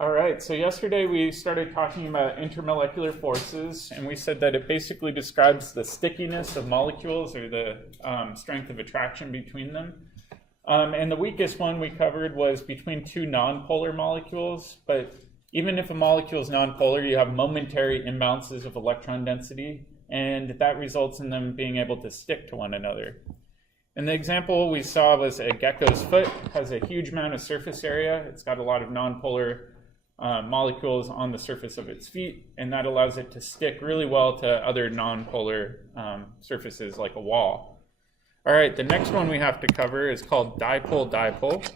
All right, so yesterday we started talking about intermolecular forces, and we said that it basically describes the stickiness of molecules or the strength of attraction between them. And the weakest one we covered was between two nonpolar molecules, but even if a molecule is nonpolar, you have momentary imbalances of electron density, and that results in them being able to stick to one another. And the example we saw was a gecko's foot. It has a huge amount of surface area. It's got a lot of nonpolar molecules on the surface of its feet, and that allows it to stick really well to other nonpolar surfaces like a wall. All right, the next one we have to cover is called dipole dipole.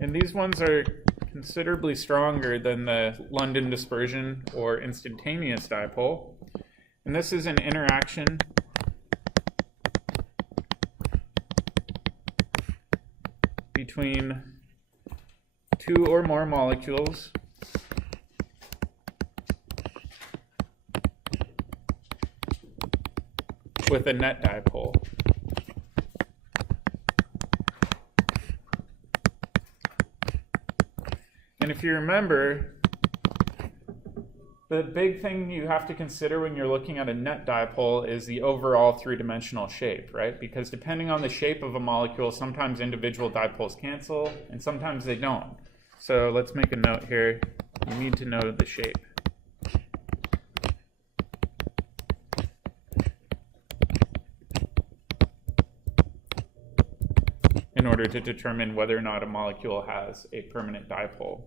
And these ones are considerably stronger than the London dispersion or instantaneous dipole. And this is an interaction between two or more molecules with a net dipole. And if you remember, the big thing you have to consider when you're looking at a net dipole is the overall three-dimensional shape, right? Because depending on the shape of a molecule, sometimes individual dipoles cancel, and sometimes they don't. So let's make a note here. You need to know the shape. In order to determine whether or not a molecule has a permanent dipole.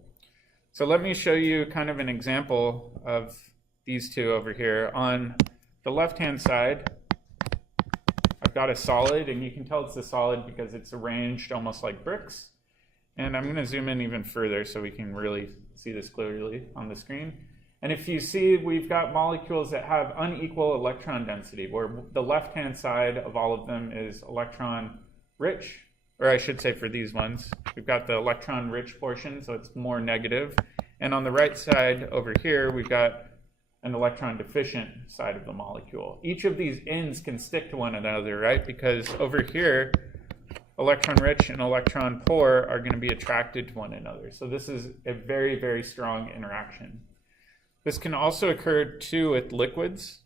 So let me show you kind of an example of these two over here. On the left-hand side, I've got a solid, and you can tell it's a solid because it's arranged almost like bricks. And I'm going to zoom in even further so we can really see this clearly on the screen. And if you see, we've got molecules that have unequal electron density, where the left-hand side of all of them is electron-rich. Or I should say for these ones, we've got the electron-rich portion, so it's more negative. And on the right side over here, we've got an electron-deficient side of the molecule. Each of these ends can stick to one another, right? Because over here, electron-rich and electron-poor are going to be attracted to one another. So this is a very, very strong interaction. This can also occur, too, with liquids.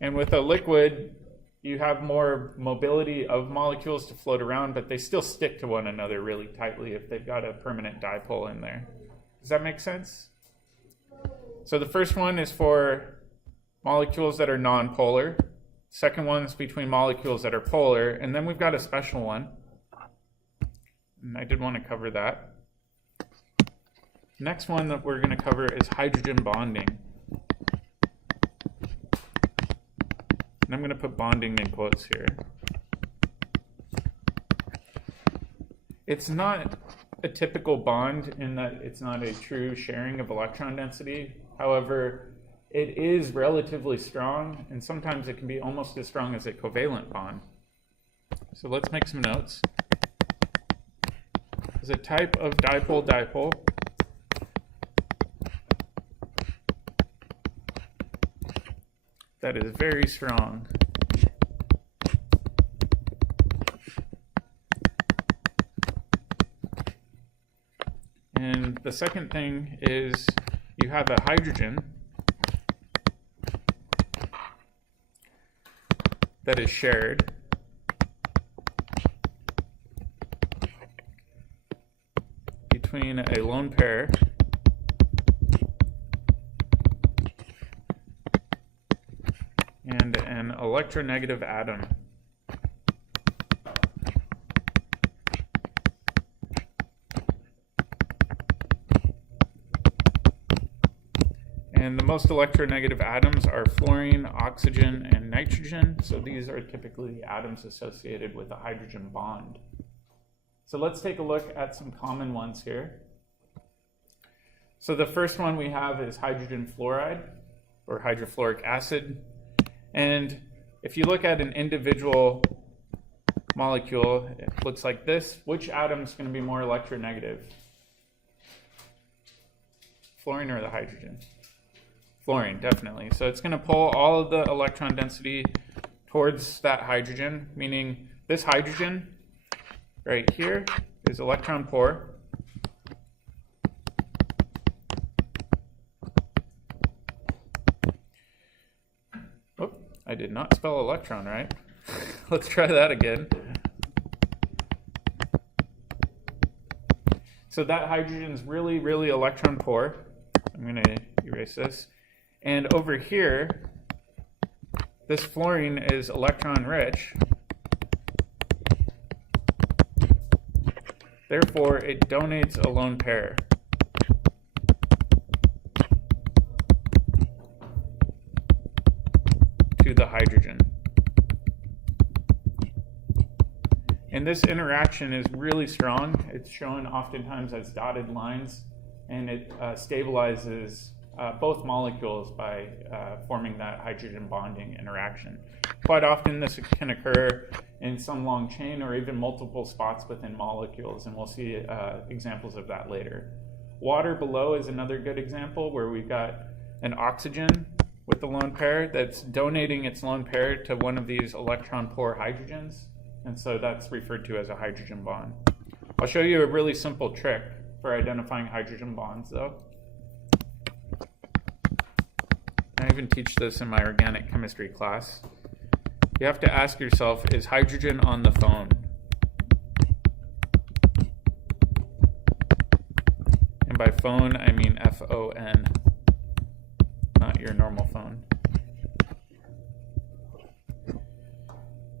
And with a liquid, you have more mobility of molecules to float around, but they still stick to one another really tightly if they've got a permanent dipole in there. Does that make sense? So the first one is for molecules that are nonpolar. Second one is between molecules that are polar. And then we've got a special one. And I did want to cover that. Next one that we're going to cover is hydrogen bonding. And I'm going to put bonding in quotes here. It's not a typical bond in that it's not a true sharing of electron density. However, it is relatively strong, and sometimes it can be almost as strong as a covalent bond. So let's make some notes. There's a type of dipole-dipole that is very strong. And the second thing is you have a hydrogen that is shared between a lone pair and an electronegative atom. And the most electronegative atoms are fluorine, oxygen, and nitrogen. So these are typically atoms associated with a hydrogen bond. So let's take a look at some common ones here. So the first one we have is hydrogen fluoride, or hydrofluoric acid. And if you look at an individual molecule, it looks like this. Which atom is going to be more electronegative? Fluorine or the hydrogen? Fluorine, definitely. So it's going to pull all of the electron density towards that hydrogen, meaning this hydrogen right here is electron poor. Whoop, I did not spell electron right. Let's try that again. So that hydrogen is really, really electron poor. I'm going to erase this. And over here, this fluorine is electron rich. Therefore, it donates a lone pair. To the hydrogen. And this interaction is really strong. It's shown oftentimes as dotted lines, and it stabilizes both molecules by forming that hydrogen bonding interaction. Quite often this can occur in some long chain or even multiple spots within molecules, and we'll see examples of that later. Water below is another good example where we've got an oxygen with the lone pair that's donating its lone pair to one of these electron poor hydrogens, and so that's referred to as a hydrogen bond. I'll show you a really simple trick for identifying hydrogen bonds though. I even teach this in my organic chemistry class. You have to ask yourself, is hydrogen on the phone? And by phone, I mean F-O-N, not your normal phone.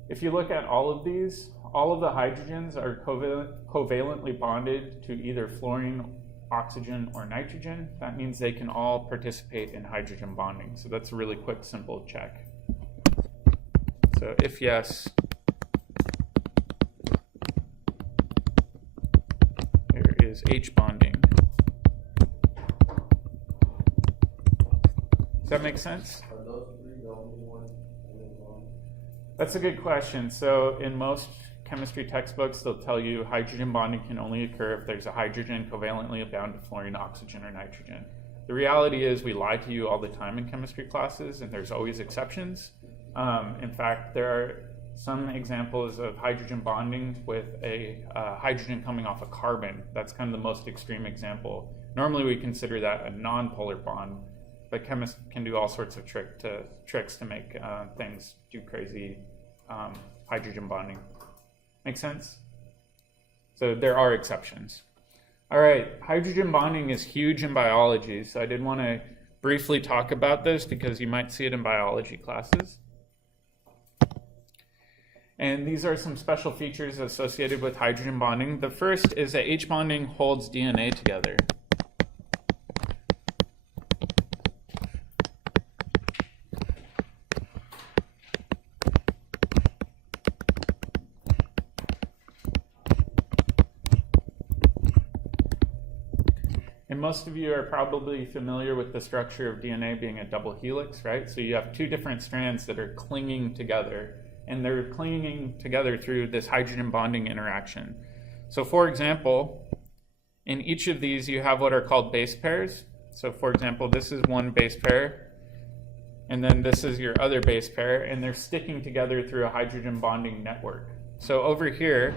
If you look at all of these, all of the hydrogens are covalently bonded to either fluorine, oxygen, or nitrogen. That means they can all participate in hydrogen bonding. So that's a really quick, simple check. So if yes, there is H bonding. Does that make sense? Are those three the only ones? That's a good question. So in most chemistry textbooks, they'll tell you hydrogen bonding can only occur if there's a hydrogen covalently bound to fluorine, oxygen, or nitrogen. The reality is we lie to you all the time in chemistry classes, and there's always exceptions. In fact, there are some examples of hydrogen bonding with a hydrogen coming off a carbon. That's kind of the most extreme example. Normally we consider that a nonpolar bond, but chemists can do all sorts of tricks to make things do crazy hydrogen bonding. Make sense? So there are exceptions. All right, hydrogen bonding is huge in biology, so I did want to briefly talk about this because you might see it in biology classes. And these are some special features associated with hydrogen bonding. The first is that H bonding holds DNA together. And most of you are probably familiar with the structure of DNA being a double helix, right? So you have two different strands that are clinging together, and they're clinging together through this hydrogen bonding interaction. So for example, in each of these you have what are called base pairs. So for example, this is one base pair, and then this is your other base pair, and they're sticking together through a hydrogen bonding network. So over here,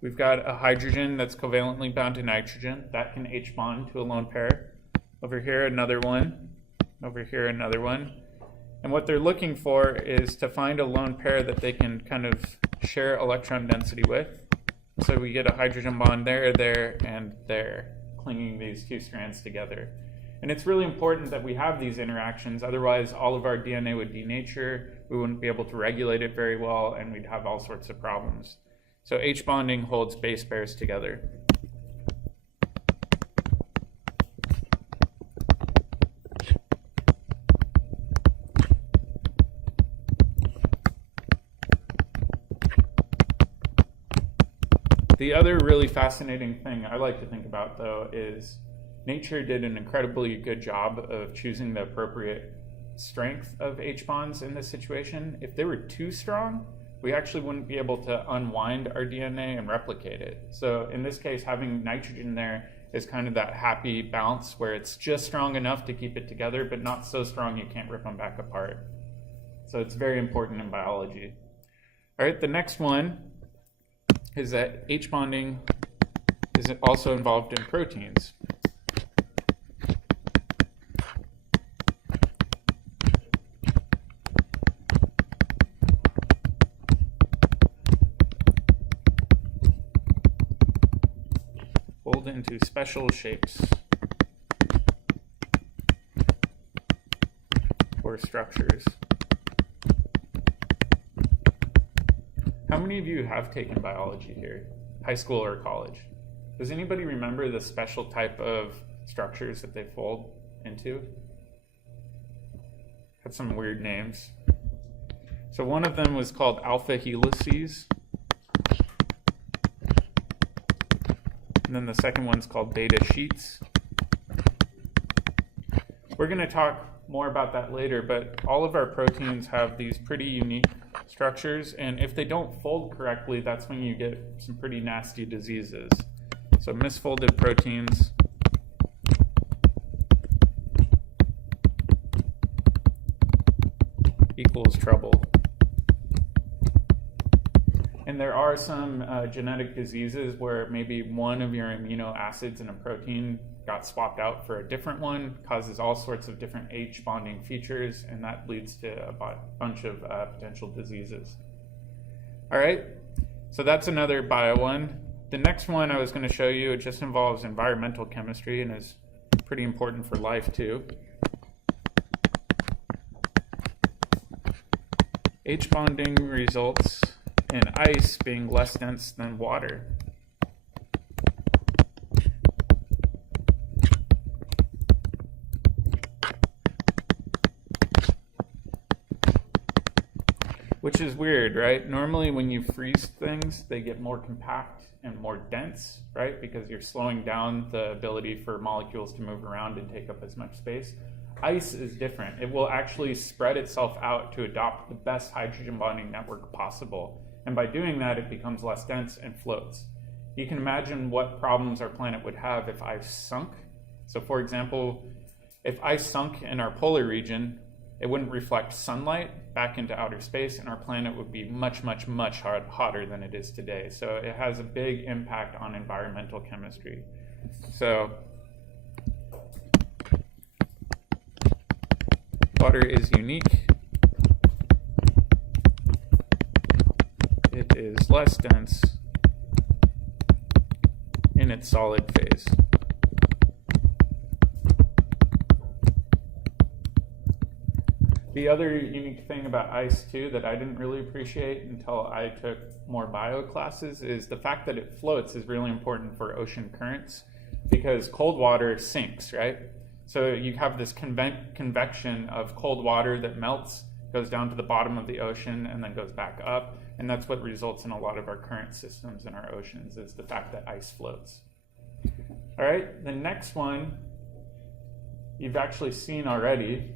we've got a hydrogen that's covalently bound to nitrogen. That can H bond to a lone pair. Over here, another one. Over here, another one. And what they're looking for is to find a lone pair that they can kind of share electron density with. So we get a hydrogen bond there, there, and there, clinging these two strands together. And it's really important that we have these interactions, otherwise all of our DNA would denature, we wouldn't be able to regulate it very well, and we'd have all sorts of problems. So H bonding holds base pairs together. The other really fascinating thing I like to think about, though, is nature did an incredibly good job of choosing the appropriate strength of H bonds in this situation. If they were too strong, we actually wouldn't be able to unwind our DNA and replicate it. So in this case, having nitrogen there is kind of that happy bounce where it's just strong enough to keep it together, but not so strong you can't rip them back apart. So it's very important in biology. All right, the next one is that H bonding is also involved in proteins. Fold into special shapes or structures. How many of you have taken biology here, high school or college? Does anybody remember the special type of structures that they fold into? Had some weird names. So one of them was called alpha helices. And then the second one's called beta sheets. We're going to talk more about that later, but all of our proteins have these pretty unique structures, and if they don't fold correctly, that's when you get some pretty nasty diseases. So misfolded proteins equals trouble. And there are some genetic diseases where maybe one of your amino acids in a protein got swapped out for a different one, causes all sorts of different H bonding features, and that leads to a bunch of potential diseases. All right, so that's another bio one. The next one I was going to show you, it just involves environmental chemistry and is pretty important for life too. H bonding results in ice being less dense than water. Which is weird, right? Normally when you freeze things, they get more compact and more dense, right? Because you're slowing down the ability for molecules to move around and take up as much space. Ice is different. It will actually spread itself out to adopt the best hydrogen bonding network possible. And by doing that, it becomes less dense and floats. You can imagine what problems our planet would have if ice sunk. So for example, if ice sunk in our polar region, it wouldn't reflect sunlight back into outer space, and our planet would be much, much, much hotter than it is today. So it has a big impact on environmental chemistry. So water is unique. It is less dense in its solid phase. The other unique thing about ice too that I didn't really appreciate until I took more bio classes is the fact that it floats is really important for ocean currents, because cold water sinks, right? So you have this convection of cold water that melts, goes down to the bottom of the ocean, and then goes back up. And that's what results in a lot of our current systems in our oceans, is the fact that ice floats. All right, the next one you've actually seen already.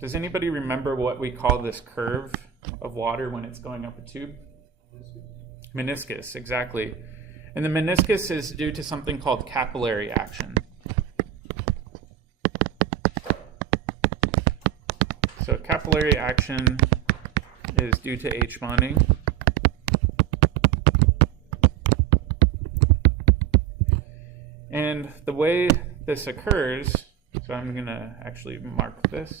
Does anybody remember what we call this curve of water when it's going up a tube? Meniscus, exactly. And the meniscus is due to something called capillary action. So capillary action is due to H bonding. And the way this occurs, so I'm going to actually mark this,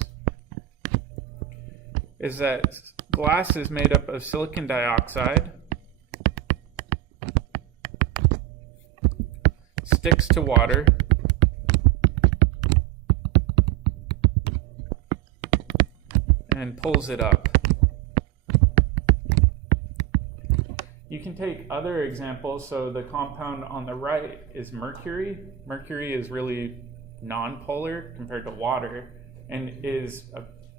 is that glass is made up of silicon dioxide, sticks to water, and pulls it up. You can take other examples. So the compound on the right is mercury. Mercury is really nonpolar compared to water and is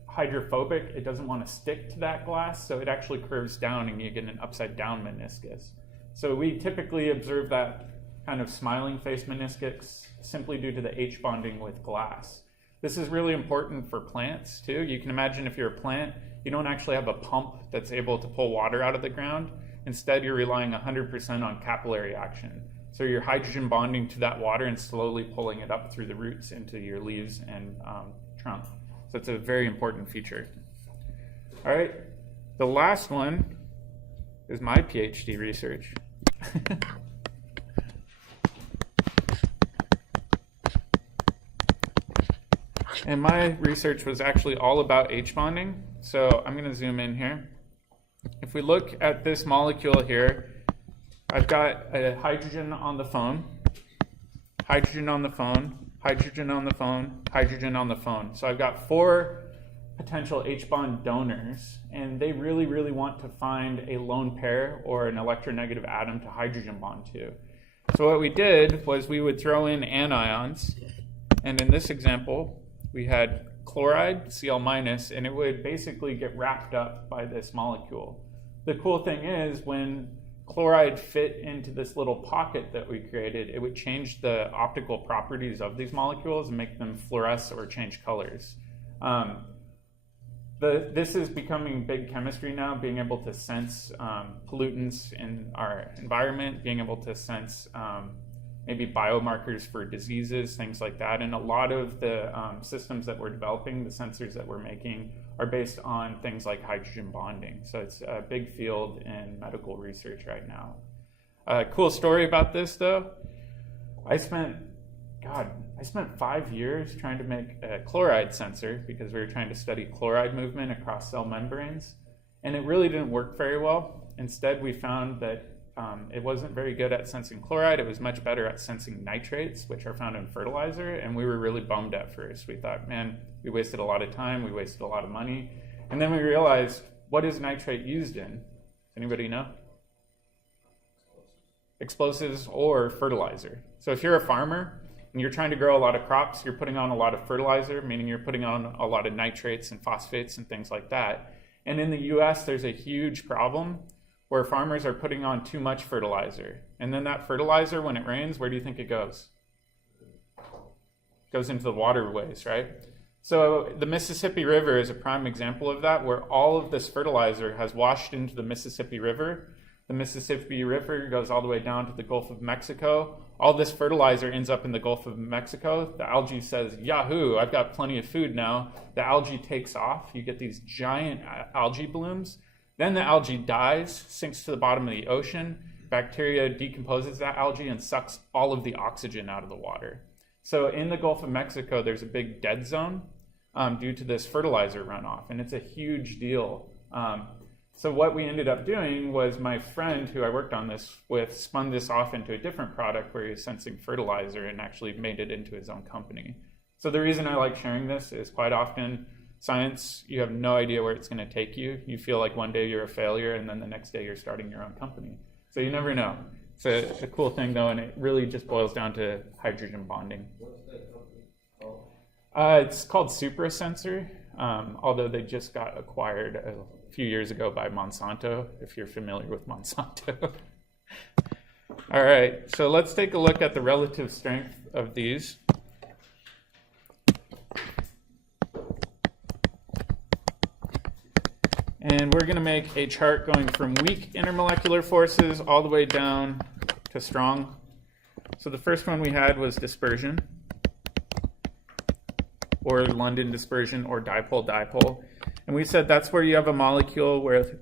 hydrophobic. It doesn't want to stick to that glass, so it actually curves down and you get an upside down meniscus. So we typically observe that kind of smiling face meniscus simply due to the H bonding with glass. This is really important for plants too. You can imagine if you're a plant, you don't actually have a pump that's able to pull water out of the ground. Instead, you're relying 100% on capillary action. So you're hydrogen bonding to that water and slowly pulling it up through the roots into your leaves and trunk. So it's a very important feature. All right, the last one is my PhD research. And my research was actually all about H bonding. So I'm going to zoom in here. If we look at this molecule here, I've got a hydrogen on the phone, hydrogen on the phone, hydrogen on the phone, hydrogen on the phone. So I've got 4 potential H bond donors, and they really, really want to find a lone pair or an electronegative atom to hydrogen bond to. So what we did was we would throw in anions, and in this example, we had chloride, Cl-, and it would basically get wrapped up by this molecule. The cool thing is when chloride fit into this little pocket that we created, it would change the optical properties of these molecules and make them fluoresce or change colors. This is becoming big chemistry now, being able to sense pollutants in our environment, being able to sense maybe biomarkers for diseases, things like that. And a lot of the systems that we're developing, the sensors that we're making, are based on things like hydrogen bonding. So it's a big field in medical research right now. Cool story about this, though. I spent 5 years trying to make a chloride sensor because we were trying to study chloride movement across cell membranes. And it really didn't work very well. Instead, we found that it wasn't very good at sensing chloride. It was much better at sensing nitrates, which are found in fertilizer, and we were really bummed at first. We thought, man, we wasted a lot of time, we wasted a lot of money. And then we realized, what is nitrate used in? Anybody know? Explosives or fertilizer. So if you're a farmer and you're trying to grow a lot of crops, you're putting on a lot of fertilizer, meaning you're putting on a lot of nitrates and phosphates and things like that. And in the US, there's a huge problem where farmers are putting on too much fertilizer. And then that fertilizer, when it rains, where do you think it goes? It goes into the waterways, right? So the Mississippi River is a prime example of that, where all of this fertilizer has washed into the Mississippi River. The Mississippi River goes all the way down to the Gulf of Mexico. All this fertilizer ends up in the Gulf of Mexico. The algae says, Yahoo, I've got plenty of food now. The algae takes off. You get these giant algae blooms. Then the algae dies, sinks to the bottom of the ocean. Bacteria decomposes that algae and sucks all of the oxygen out of the water. So in the Gulf of Mexico, there's a big dead zone due to this fertilizer runoff, and it's a huge deal. So what we ended up doing was my friend who I worked on this with spun this off into a different product where he was sensing fertilizer and actually made it into his own company. So the reason I like sharing this is quite often science, you have no idea where it's going to take you. You feel like one day you're a failure, and then the next day you're starting your own company. So you never know. It's a cool thing, though, and it really just boils down to hydrogen bonding. What's that company called? It's called SupraSensor, although they just got acquired a few years ago by Monsanto, if you're familiar with Monsanto. All right, so let's take a look at the relative strength of these. And we're going to make a chart going from weak intermolecular forces all the way down to strong. So the first one we had was dispersion, or London dispersion, or dipole dipole. And we said that's where you have a molecule where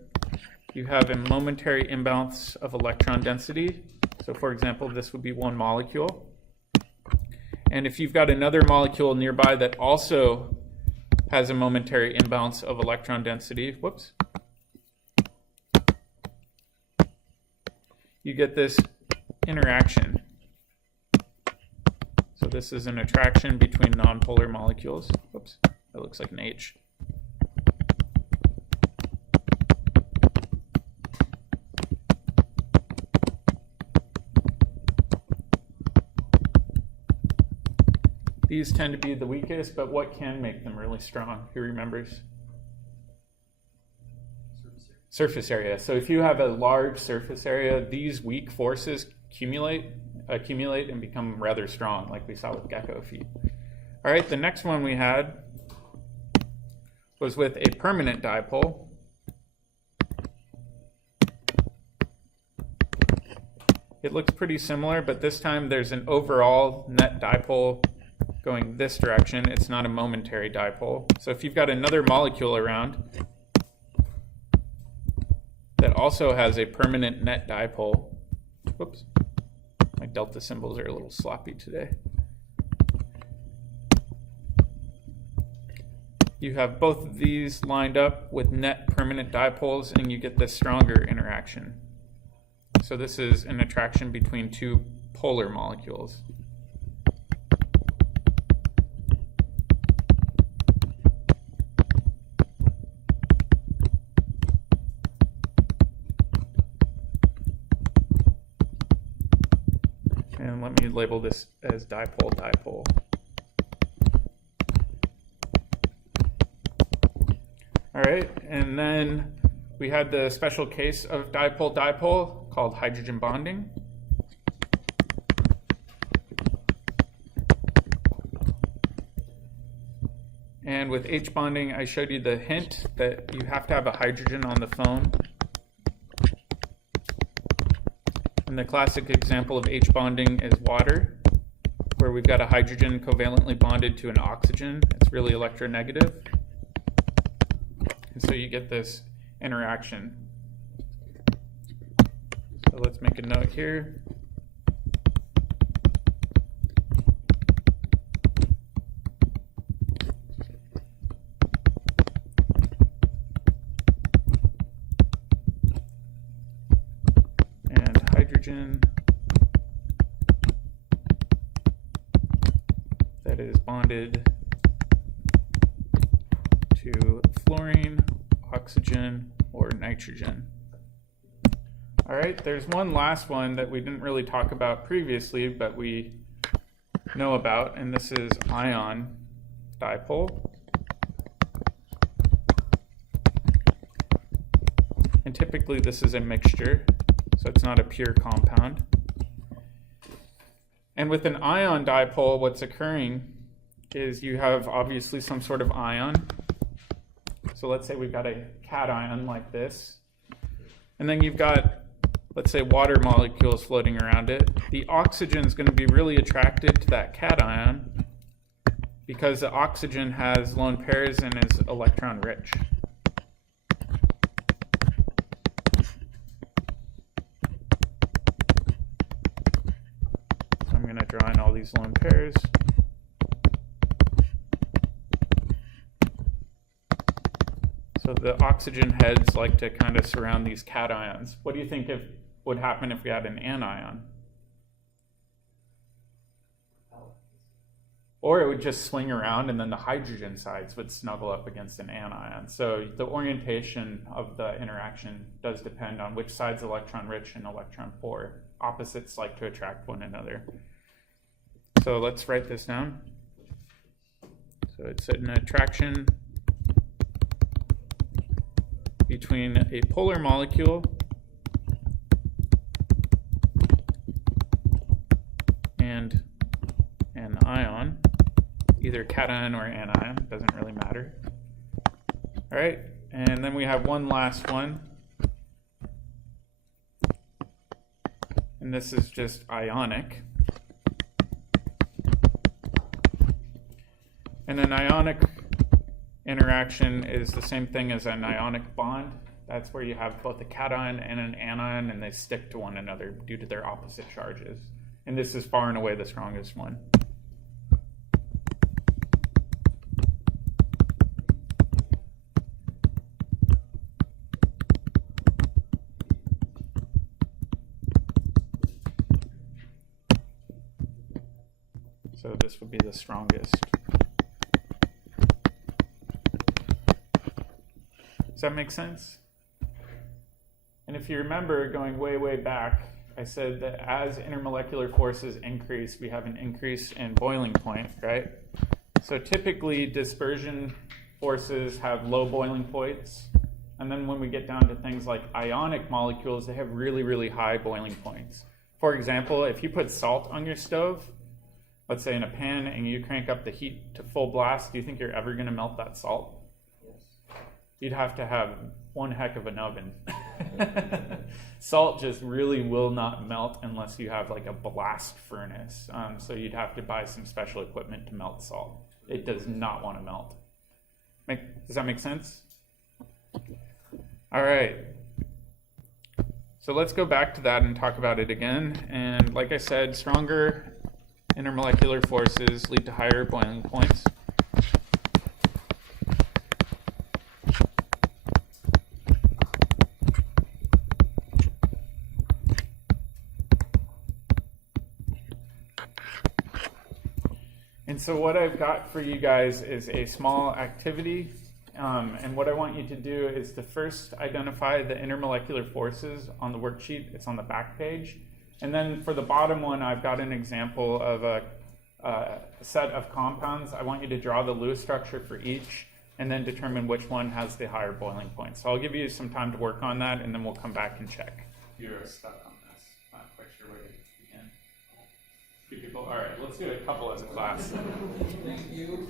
you have a momentary imbalance of electron density. So for example, this would be one molecule. And if you've got another molecule nearby that also has a momentary imbalance of electron density, you get this interaction. So this is an attraction between nonpolar molecules. That looks like an H. These tend to be the weakest, but what can make them really strong? Who remembers? Surface area. So if you have a large surface area, these weak forces accumulate and become rather strong, like we saw with gecko feet. All right, the next one we had was with a permanent dipole. it looks pretty similar, but this time there's an overall net dipole going this direction. It's not a momentary dipole. So if you've got another molecule around that also has a permanent net dipole, whoops, my delta symbols are a little sloppy today. You have both of these lined up with net permanent dipoles, and you get this stronger interaction. So this is an attraction between two polar molecules. And let me label this as dipole dipole. All right, and then we had the special case of dipole dipole called hydrogen bonding. And with H bonding, I showed you the hint that you have to have a hydrogen on the phone. And the classic example of H bonding is water, where we've got a hydrogen covalently bonded to an oxygen. It's really electronegative. And so you get this interaction. So let's make a note here. And hydrogen that is bonded to fluorine, oxygen, or nitrogen. All right, there's one last one that we didn't really talk about previously, but we know about, and this is ion dipole. And typically this is a mixture, so it's not a pure compound. And with an ion dipole, what's occurring is you have obviously some sort of ion. So let's say we've got a cation like this, and then you've got, let's say, water molecules floating around it. The oxygen is going to be really attracted to that cation because the oxygen has lone pairs and is electron rich. So I'm going to draw in all these lone pairs. So the oxygen heads like to kind of surround these cations. What do you think would happen if we had an anion? Or it would just swing around and then the hydrogen sides would snuggle up against an anion. So the orientation of the interaction does depend on which side's electron rich and electron poor. Opposites like to attract one another. So let's write this down. So it's an attraction between a polar molecule and an ion, either cation or anion, doesn't really matter. All right, and then we have one last one, and this is just ionic. And an ionic interaction is the same thing as an ionic bond. That's where you have both a cation and an anion, and they stick to one another due to their opposite charges. And this is far and away the strongest one. So this would be the strongest. Does that make sense? And if you remember, going way, way back, I said that as intermolecular forces increase, we have an increase in boiling point, right? So typically dispersion forces have low boiling points. And then when we get down to things like ionic molecules, they have really, really high boiling points. For example, if you put salt on your stove, let's say in a pan, and you crank up the heat to full blast, do you think you're ever going to melt that salt? You'd have to have one heck of an oven. Salt just really will not melt unless you have like a blast furnace. So you'd have to buy some special equipment to melt salt. It does not want to melt. Does that make sense? All right. So let's go back to that and talk about it again. And like I said, stronger intermolecular forces lead to higher boiling points. And so what I've got for you guys is a small activity. And what I want you to do is to first identify the intermolecular forces on the worksheet. It's on the back page. And then for the bottom one, I've got an example of a set of compounds. I want you to draw the Lewis structure for each and then determine which one has the higher boiling point. So I'll give you some time to work on that, and then we'll come back and check. You're stuck on this. Not quite sure where to begin. Two people? All right, let's do a couple as a class. Thank you.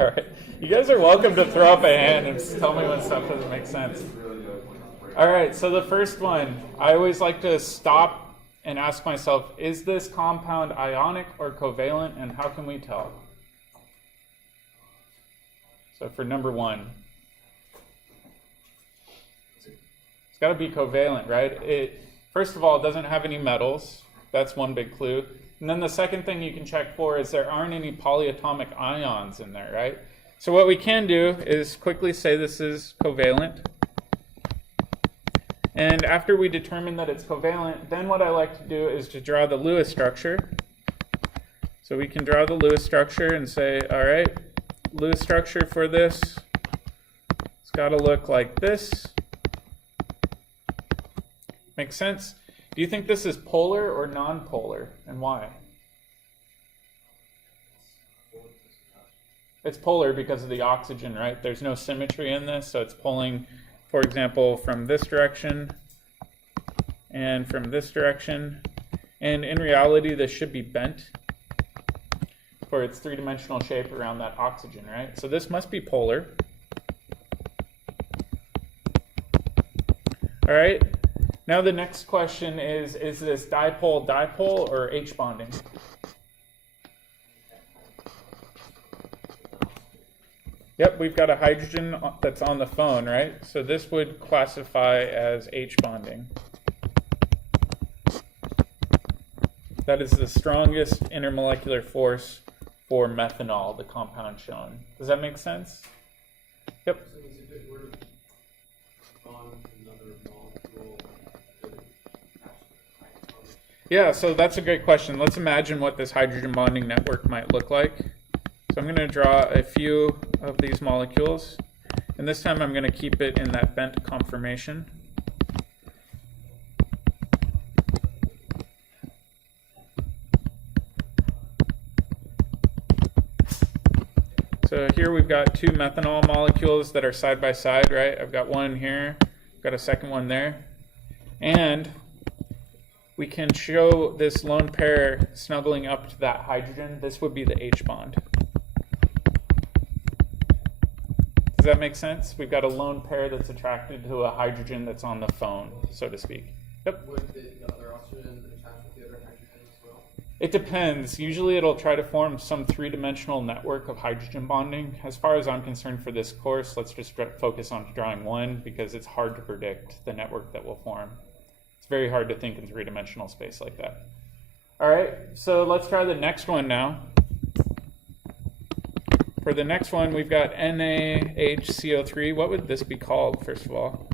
All right. You guys are welcome to throw up a hand and tell me when stuff doesn't make sense. All right, so the first one, I always like to stop and ask myself, is this compound ionic or covalent, and how can we tell? So for number one, it's got to be covalent, right? First of all, it doesn't have any metals. That's one big clue. And then the second thing you can check for is there aren't any polyatomic ions in there, right? So what we can do is quickly say this is covalent. And after we determine that it's covalent, then what I like to do is to draw the Lewis structure. So we can draw the Lewis structure and say, all right, Lewis structure for this, it's got to look like this. Makes sense? Do you think this is polar or nonpolar, and why? It's polar because of the oxygen, right? There's no symmetry in this, so it's pulling, for example, from this direction and from this direction. And in reality, this should be bent for its three-dimensional shape around that oxygen, right? So this must be polar. All right. Now the next question is this dipole-dipole or H bonding? Yep, we've got a hydrogen that's on the phone, right? So this would classify as H bonding. That is the strongest intermolecular force for methanol, the compound shown. Does that make sense? Yep. So if it were to bond another molecule, Yeah, so that's a great question. Let's imagine what this hydrogen bonding network might look like. So I'm going to draw a few of these molecules, and this time I'm going to keep it in that bent conformation. So here we've got two methanol molecules that are side by side, right? I've got one here, I've got a second one there. And we can show this lone pair snuggling up to that hydrogen. This would be the H bond. Does that make sense? We've got a lone pair that's attracted to a hydrogen that's on the phone, so to speak. Yep. would the other oxygen attach with the other hydrogen as well? It depends. Usually it'll try to form some three-dimensional network of hydrogen bonding. As far as I'm concerned for this course, let's just focus on drawing one because it's hard to predict the network that will form. It's very hard to think in three-dimensional space like that. All right, so let's try the next one now. For the next one, we've got NaHCO3. What would this be called, first of all?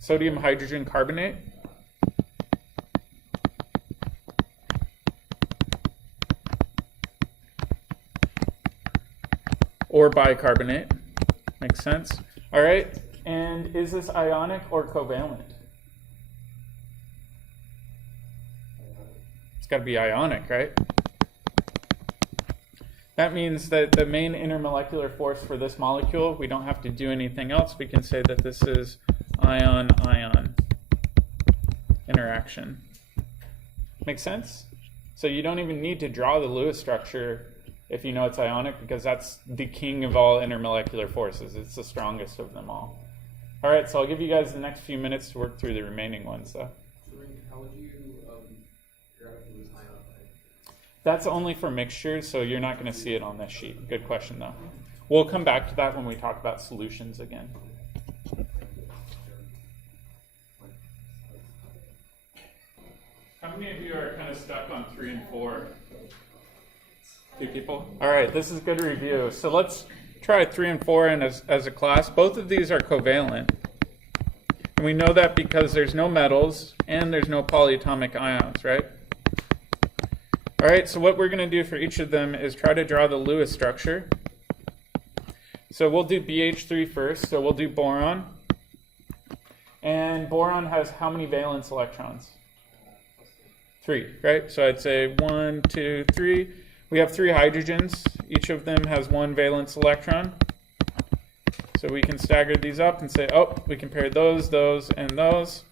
Sodium hydrogen carbonate. Or bicarbonate. Makes sense. All right, and is this ionic or covalent? It's got to be ionic, right? That means that the main intermolecular force for this molecule, we don't have to do anything else. We can say that this is ion-ion interaction. Make sense? So you don't even need to draw the Lewis structure if you know it's ionic, because that's the king of all intermolecular forces. It's the strongest of them all. All right, so I'll give you guys the next few minutes to work through the remaining ones, though. How would you figure out if it was ionic? That's only for mixtures, so you're not going to see it on this sheet. Good question, though. We'll come back to that when we talk about solutions again. How many of you are kind of stuck on 3 and 4? 2 people? All right, this is good review. So let's try 3 and 4 in as a class. Both of these are covalent. And we know that because there's no metals and there's no polyatomic ions, right? All right, so what we're going to do for each of them is try to draw the Lewis structure. So we'll do BH3 first. So we'll do boron. And boron has how many valence electrons? 3, right? So I'd say 1, 2, 3. We have 3 hydrogens. Each of them has 1 valence electron. So we can stagger these up and say, oh, we compare those, and those.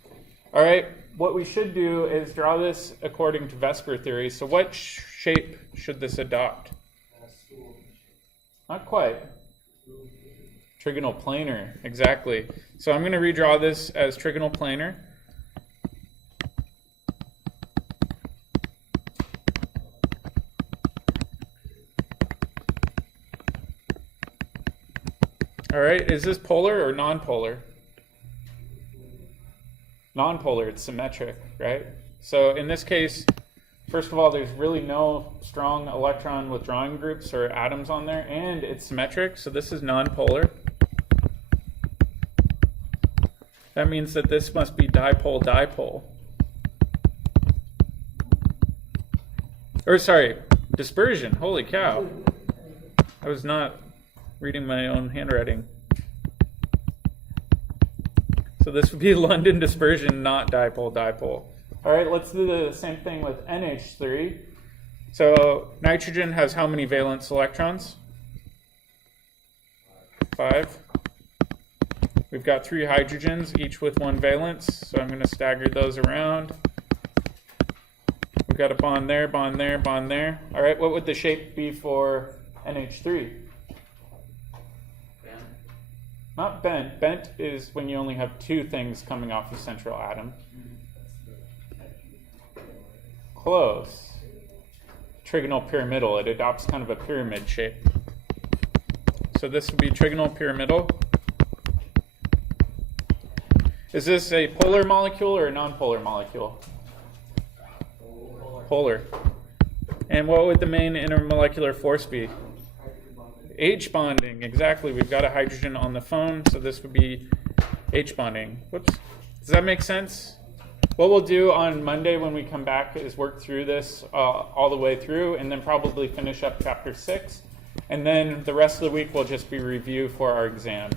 All right, what we should do is draw this according to Vesper theory. So what shape should this adopt? Not quite. Trigonal planar, exactly. So I'm going to redraw this as trigonal planar. All right, is this polar or nonpolar? Nonpolar, it's symmetric, right? So in this case, first of all, there's really no strong electron withdrawing groups or atoms on there, and it's symmetric, so this is nonpolar. That means that this must be dipole dipole. Or sorry, dispersion, holy cow. I was not reading my own handwriting. So this would be London dispersion, not dipole dipole. All right, let's do the same thing with NH3. So nitrogen has how many valence electrons? 5. We've got 3 hydrogens, each with 1 valence. So I'm going to stagger those around. We've got a bond there, bond there, bond there. All right, what would the shape be for NH3? Not bent. Bent is when you only have 2 things coming off the central atom. Close. Trigonal pyramidal. It adopts kind of a pyramid shape. So this would be trigonal pyramidal. Is this a polar molecule or a nonpolar molecule? Polar. And what would the main intermolecular force be? H bonding, exactly. We've got a hydrogen on the phone, so this would be H bonding. Whoops. Does that make sense? What we'll do on Monday when we come back is work through this all the way through, and then probably finish up chapter 6. And then the rest of the week will just be review for our exam.